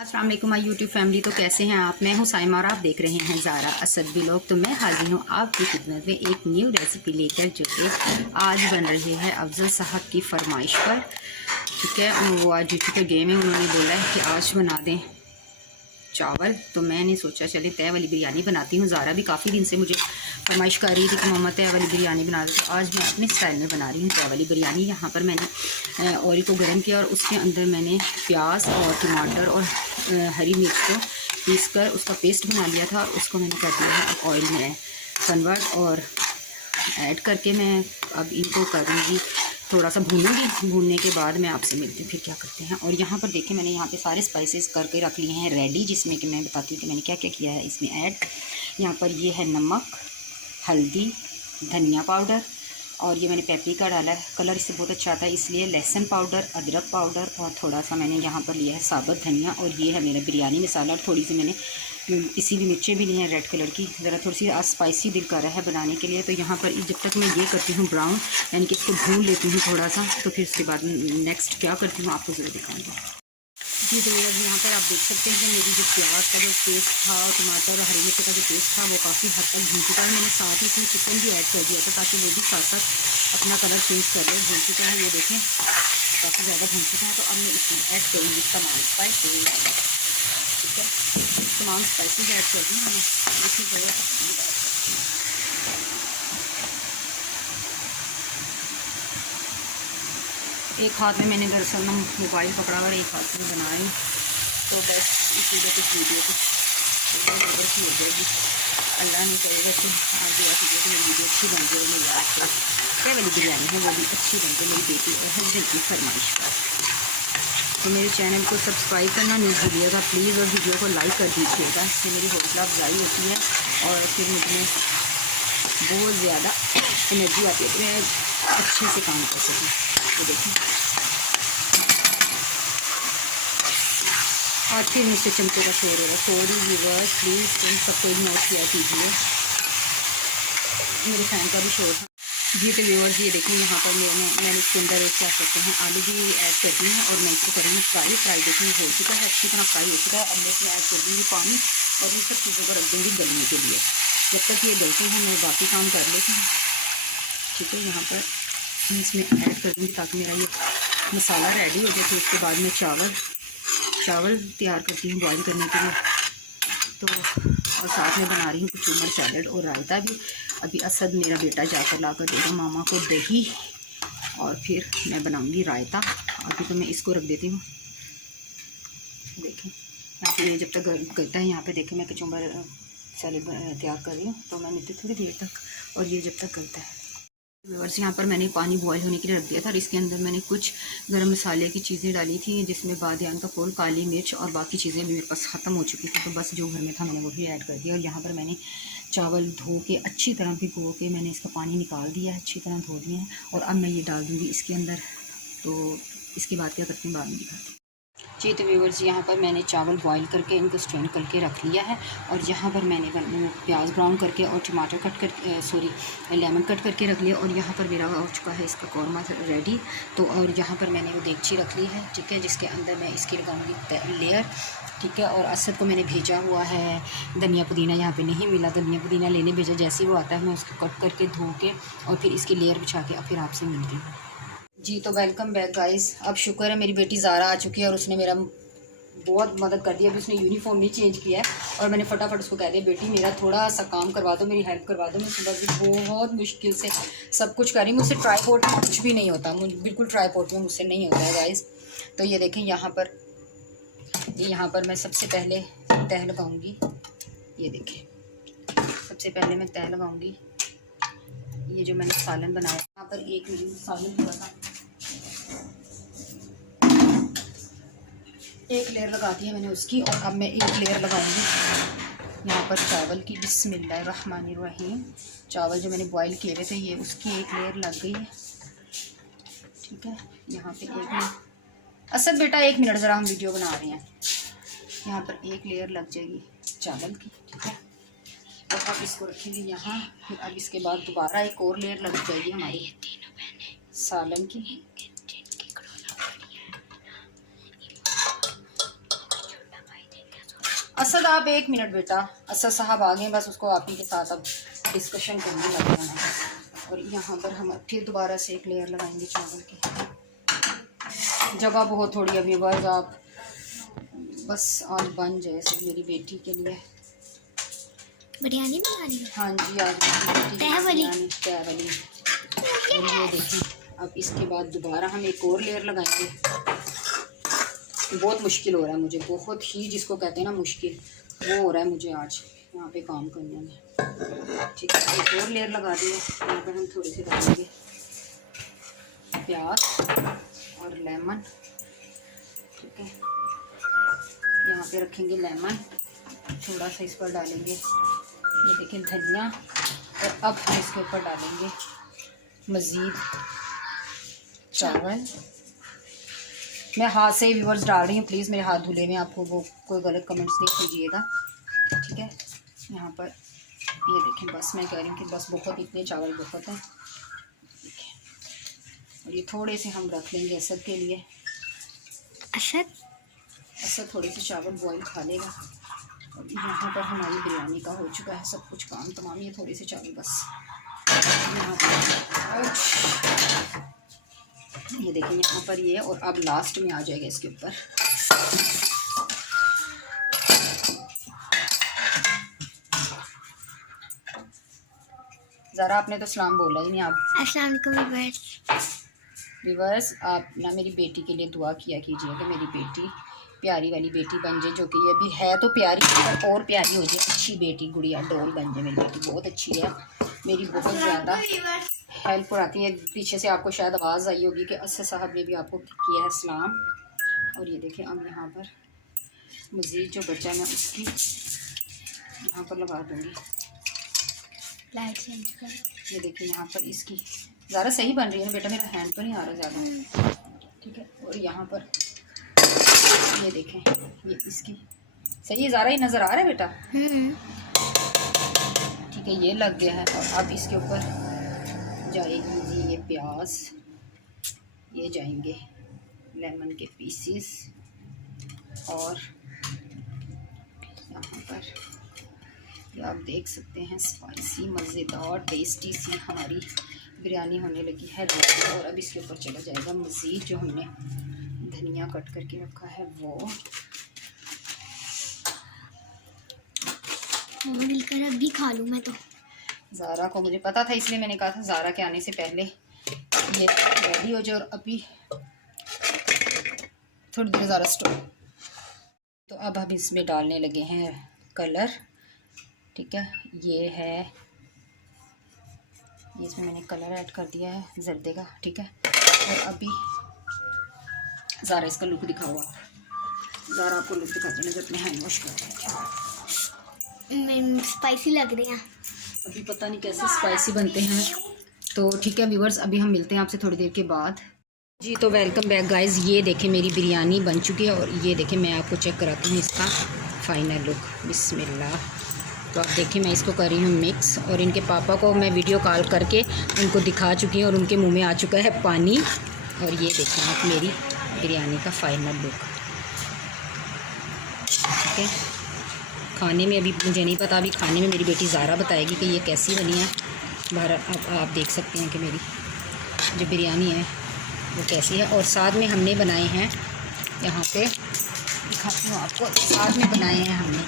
अस्सलाम वालेकुम my YouTube family. तो कैसे हैं आप? मैं हूं साइमा और आप देख रहे हैं ज़ारा असद व्लॉग। तो मैं हाजिर हूं आपकी खिदमत में एक न्यू रेसिपी लेकर, जो कि आज बन रही है अफजल साहब की फरमाइश पर। ठीक है, वो आज ड्यूटी पर गए हैं, उन्होंने बोला है कि आज बना दें चावल। तो मैंने सोचा चले तय वाली बिरयानी बनाती हूँ। ज़ारा भी काफ़ी दिन से मुझे फरमाइश कर रही थी कि मम्मा तय वाली बिरयानी बना दो। तो आज मैं अपने स्टाइल में बना रही हूँ तय वाली बिरयानी। यहाँ पर मैंने ऑयल को गर्म किया और उसके अंदर मैंने प्याज और टमाटर और हरी मिर्च को पीस कर उसका पेस्ट बना लिया था, और उसको मैंने कर दिया है अब ऑयल में कन्वर्ट, और ऐड करके मैं अब इनको करूँगी, थोड़ा सा भूनूंगी। भूनने के बाद मैं आपसे मिलती हूँ फिर क्या करते हैं। और यहाँ पर देखिए मैंने यहाँ पे सारे स्पाइसेस करके रख लिए हैं रेडी, जिसमें कि मैं बताती हूँ कि मैंने क्या क्या किया है इसमें ऐड। यहाँ पर ये है नमक, हल्दी, धनिया पाउडर, और ये मैंने पेपरिका डाला है, कलर इससे बहुत अच्छा आता है इसलिए। लहसुन पाउडर, अदरक पाउडर, और थोड़ा सा मैंने यहाँ पर लिया है साबुत धनिया, और ये है मेरा बिरयानी मसाला। थोड़ी सी मैंने इसीलिए मिर्चें भी ली हैं रेड कलर की, ज़रा थोड़ी सी स्पाइसी दिल कर रहा है बनाने के लिए। तो यहाँ पर जब तक मैं ये करती हूँ ब्राउन, यानी कि इसको भून लेती हूँ थोड़ा सा, तो फिर उसके बाद नेक्स्ट क्या करती हूँ आपको ज़रूर दिखाऊँगी। जी तो यहाँ पर आप देख सकते हैं कि मेरी जो प्याज का जो पेस्ट था और टमाटर और हरी मिर्च का जो पेस्ट था वो काफ़ी हद तक भून चुका है। मैंने साथ ही इसमें चिकन भी ऐड कर दिया था ताकि वो भी साथ साथ अपना कलर चेंज कर ले। भून चुका है, ये देखें काफ़ी ज़्यादा भून चुका है। तो अब मैं इसमें ऐड करूँगी तमाम स्पाइसेस। ठीक है, तमाम स्पाइसेस ऐड कर दी मैंने इसमें। एक हाथ में मैंने दरअसल ना मोबाइल पकड़ा हुआ, एक हाथ में बना रही हूँ, तो बस इसीलिए कुछ वीडियो गड़बड़ की हो जाएगी। अल्लाह नहीं करेगा तो आप दुआ कीजिए कि मेरी वीडियो अच्छी बन जाए। मेरी आज क्या वाली बिरयानी है वो भी अच्छी बन जाए मेरी बेटी और हस्बैंड की फरमाइश पर। तो मेरे चैनल को सब्सक्राइब करना नहीं भूलिएगा प्लीज़, और वीडियो को लाइक कर दीजिएगा। इससे मेरी हौसला अफजाई होती है और फिर मुझमें बहुत ज़्यादा एनर्जी आती है, तो मैं अच्छे से काम कर सकूँ। तो देखिए, और फिर मुझसे चमचे का शोर हो रहा है। सॉरी व्यूअर्स, प्लीज़ तुम सबको इग्नोर किया कीजिए, मेरे फैन का भी शोर था। जी तो व्यूअर्स ये देखिए यहाँ पर मैंने इसके अंदर क्या कहते हैं आलू भी ऐड कर दी हैं, और मैं इसको करूँगी फ्राई देखिए हो चुका है, अच्छी तरह फ्राई हो चुका है। अब मैं इसमें ऐड कर दूँगी पानी, और इन सब चीज़ों को रख दूँगी गलने के लिए। जब तक ये गलते हैं मैं बाकी काम कर लेती हूँ। ठीक है, यहाँ पर इसमें ऐड कर दूँगी ताकि मेरा ये मसाला रेडी हो जाए। फिर उसके बाद मैं चावल तैयार करती हूँ बॉईल करने के लिए। तो और साथ में बना रही हूँ कचूमर सैलड और रायता भी। अभी असद मेरा बेटा जाकर ला कर देगा मामा को दही, और फिर मैं बनाऊँगी रायता। अभी तो मैं इसको रख देती हूँ। देखें यहाँ पे जब तक गलता है, यहाँ पे देखें मैं कचूमर सैलड तैयार कर रही हूँ, तो मैं मिलती थोड़ी देर तक, और ये जब तक गलता है। व्यूअर्स यहाँ पर मैंने पानी बॉईल होने के लिए रख दिया था, और इसके अंदर मैंने कुछ गरम मसाले की चीज़ें डाली थी, जिसमें बादियान का फूल, काली मिर्च और बाकी चीज़ें भी मेरे पास ख़त्म हो चुकी थी, तो बस जो घर में था मैंने वही ऐड कर दिया। और यहाँ पर मैंने चावल धो के अच्छी तरह भिगो के मैंने इसका पानी निकाल दिया है, अच्छी तरह धो दिए हैं, और अब मैं ये डाल दूँगी इसके अंदर। तो इसके बाद क्या करती हूँ बाद में दिखाती हूँ। जी तो व्यूअर्स यहाँ पर मैंने चावल बॉईल करके इनको स्ट्रेन करके रख लिया है, और यहाँ पर मैंने प्याज ब्राउन करके और टमाटर कट कर लेमन कट करके रख लिया, और यहाँ पर मेरा हो चुका है इसका कौरमा रेडी। तो और यहाँ पर मैंने वो देगची रख ली है, ठीक है, जिसके अंदर मैं इसकी लगाऊंगी लेयर। ठीक है, और असद को मैंने भेजा हुआ है धनिया पुदीना, यहाँ पे नहीं मिला धनिया पुदीना लेने भेजा। जैसे ही वो आता है मैं उसको कट करके धो के और फिर इसकी लेयर बिछा के फिर आपसे मिलती हूँ। जी तो वेलकम बैक गाइस। अब शुक्र है मेरी बेटी ज़ारा आ चुकी है, और उसने मेरा बहुत मदद कर दी। अभी उसने यूनिफॉर्म नहीं चेंज किया है, और मैंने फटाफट उसको कह दिया बेटी मेरा थोड़ा सा काम करवा दो, मेरी हेल्प करवा दो। मैं सुबह से बहुत मुश्किल से सब कुछ कर रही हूँ। मुझसे ट्राईपोर्ट में कुछ भी नहीं होता, मुझे बिल्कुल ट्राईपोर्ट में मुझसे नहीं होता है गाइस। तो ये देखें यहाँ पर मैं सबसे पहले तह लगाऊँगी। ये देखें सबसे पहले मैं तह लगाऊँगी ये जो मैंने सालन बनाया। यहाँ पर एक सालन थोड़ा सा एक लेयर लगा दी है मैंने उसकी, और अब मैं एक लेयर लगाऊंगी यहाँ पर चावल की। बिस्मिल्लाहिर्रहमानिर्रहीम। चावल जो मैंने बॉईल किए हुए थे ये उसकी एक लेयर लग गई है। ठीक है, यहाँ पे एक मिनट असद बेटा, एक मिनट ज़रा हम वीडियो बना रहे हैं। यहाँ पर एक लेयर लग जाएगी चावल की। ठीक है, और अब इसको रखेंगे यहाँ। फिर अब इसके बाद दोबारा एक और लेयर लग जाएगी हमारी सालन की। असद आप 1 मिनट बेटा, असद साहब आ गए, बस उसको आप ही के साथ अब डिस्कशन करने लग जाना है। और यहाँ पर हम फिर दोबारा से एक लेयर लगाएंगे चावल की। जगह बहुत थोड़ी अभी बस आप बस आज बन जाए सब मेरी बेटी के लिए। बिरयानी बनानी है? हाँ जी, आज बिरयानी तय वाली। और ये देखें, अब इसके बाद दोबारा हम एक और लेयर लगाएंगे। बहुत मुश्किल हो रहा है मुझे, बहुत ही जिसको कहते हैं ना मुश्किल, वो हो रहा है मुझे आज यहाँ पे काम करने में। ठीक है, एक और लेयर लगा दिए। यहाँ पर हम थोड़ी सी डालेंगे प्याज और लेमन। ठीक है, यहाँ पे रखेंगे लेमन, थोड़ा सा इस पर डालेंगे, ये देखिए धनिया। और अब हम इसके ऊपर डालेंगे मज़ीद चावल। मैं हाथ से ही व्यूअर्स डाल रही हूँ, प्लीज़ मेरे हाथ धुले में, आपको वो कोई गलत कमेंट्स नहीं कीजिएगा। ठीक है, यहाँ पर ये देखें, बस मैं कह रही हूँ कि बस बहुत, इतने चावल बहुत हैं। ठीक है, और ये थोड़े से हम रख लेंगे असद के लिए। असद थोड़े से चावल बॉईल खा लेगा। और यहाँ पर हमारी बिरयानी का हो चुका है सब कुछ काम तमाम। ये थोड़े से चावल बस यहाँ पर, ये देखिए यहाँ पर ये, और अब लास्ट में आ जाएगा इसके ऊपर। ज़रा आपने तो सलाम बोला ही नहीं। आप अस्सलाम वालेकुम व्यूअर्स, आप ना मेरी बेटी के लिए दुआ किया कीजिएगा, मेरी बेटी प्यारी वाली बेटी बन जाए, जो कि ये भी है तो प्यारी, और प्यारी हो जाए, अच्छी बेटी, गुड़िया डॉल बन जाए। मेरी बेटी बहुत अच्छी है, मेरी बहुत ज़्यादा हेल्प कराती है। पीछे से आपको शायद आवाज़ आई होगी कि असद साहब ने भी आपको किया है सलाम। और ये देखें, अब यहाँ पर मज़ीद जो बचा मैं उसकी यहाँ पर लगा दूँगी। लाइट चेंज कर। ये देखिए यहाँ पर इसकी ज़्यादा सही बन रही है ना बेटा, मेरा हैंड तो नहीं आ रहा ज़्यादा। ठीक है, और यहाँ पर ये देखें, ये इसकी सही ज़्यादा ही नज़र आ रहा है बेटा। ठीक है, ये लग गया है। और अब इसके ऊपर जाएगी जी ये प्याज, ये जाएंगे लेमन के पीसीस, और यहाँ पर ये आप देख सकते हैं स्पाइसी मज़ेदार टेस्टी सी हमारी बिरयानी होने लगी है। और अब इसके ऊपर चला जाएगा मज़ीद जो हमने धनिया कट करके रखा है वो। मिलकर अब भी खा लूँ मैं तो। ज़ारा को मुझे पता था, इसलिए मैंने कहा था ज़ारा के आने से पहले ये रेडी हो जाए। और अभी थोड़ी देर ज़ारा स्टॉप। तो अब हम इसमें डालने लगे हैं कलर। ठीक है, ये है, ये इसमें मैंने कलर ऐड कर दिया है जर्दे का। ठीक है, और अभी ज़ारा इसका लुक दिखाओ आप। ज़ारा आपको लुक दिखाते हैं जब अपने हैंड वॉश कर रहे हैं। स्पाइसी लग रहे हैं। अभी पता नहीं कैसे स्पाइसी बनते हैं। तो ठीक है व्यूअर्स, अभी हम मिलते हैं आपसे थोड़ी देर के बाद जी। तो वेलकम बैक गाइस, ये देखें मेरी बिरयानी बन चुकी है। और ये देखें, मैं आपको चेक कराती हूँ इसका फाइनल लुक। बिस्मिल्लाह। तो आप देखिए, मैं इसको कर रही हूँ मिक्स। और इनके पापा को मैं वीडियो कॉल करके उनको दिखा चुकी हूँ और उनके मुंह में आ चुका है पानी। और ये देखें आप मेरी बिरयानी का फाइनल लुक। ठीक है, खाने में अभी मुझे नहीं पता, अभी खाने में मेरी बेटी ज़ारा बताएगी कि ये कैसी बनी है। बाहर अब आप देख सकते हैं कि मेरी जो बिरयानी है वो कैसी है। और साथ में हमने बनाए हैं, यहाँ पे दिखाती हूँ आपको, साथ में बनाए हैं हमने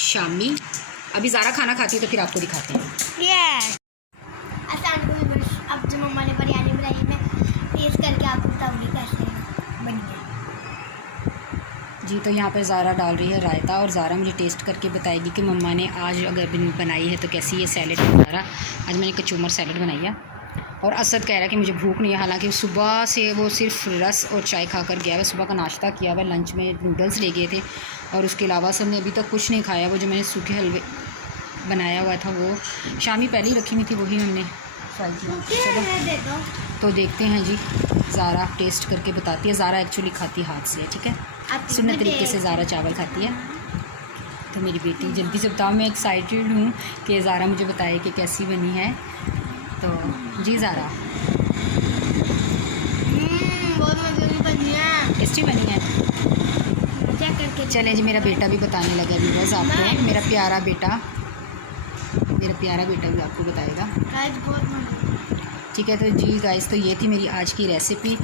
शामी। अभी ज़ारा खाना खाती है तो फिर आपको दिखाते हैं। अब जो मम्मा ने बिरयानी बनाई है, मैं टेस्ट करके आपको बताऊँगी कैसे बनी है जी। तो यहाँ पर ज़ारा डाल रही है रायता, और ज़ारा मुझे टेस्ट करके बताएगी कि मम्मा ने आज अगर बनाई है तो कैसी है सैलेड वगैरह। आज मैंने कचूमर सैलेड बनाई है। और असद कह रहा है कि मुझे भूख नहीं है, हालांकि सुबह से वो सिर्फ रस और चाय खाकर गया है। सुबह का नाश्ता किया हुआ, लंच में नूडल्स ले गए थे, और उसके अलावा सब ने अभी तक कुछ नहीं खाया। वो जो मैंने सूखे हलवे बनाया हुआ था वो शामी पहले ही रखी हुई थी, वही हमने फ्राई किया। चलो तो देखते हैं जी, ज़ारा टेस्ट करके बताती है। ज़ारा एक्चुअली खाती हाथ से है। ठीक है, सुन्नत तरीके से ज़ारा चावल खाती है। तो मेरी बेटी जल्दी से बताओ, मैं एक्साइटेड हूँ कि ज़ारा मुझे बताए कि कैसी बनी है। तो जी ज़ारा, बहुत मज़े की बनी है, टेस्टी बनी है। चेक करके चले जी, मेरा बेटा भी बताने लगा व्यूअर्स आपको, मेरा प्यारा बेटा भी आपको बताएगा। गाइस बहुत मज़ा। ठीक है, तो जी गाइस, तो ये थी मेरी आज की रेसिपी।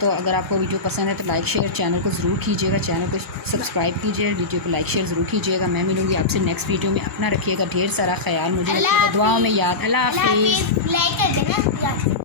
तो अगर आपको वीडियो पसंद है तो लाइक शेयर चैनल को ज़रूर कीजिएगा, चैनल को सब्सक्राइब कीजिए, वीडियो को लाइक शेयर ज़रूर कीजिएगा। मैं मिलूँगी आपसे नेक्स्ट वीडियो में। अपना रखिएगा ढेर सारा ख्याल, मुझे रखिएगा दुआओं में याद। अल्लाह हाफिज़। लाइक कर देना।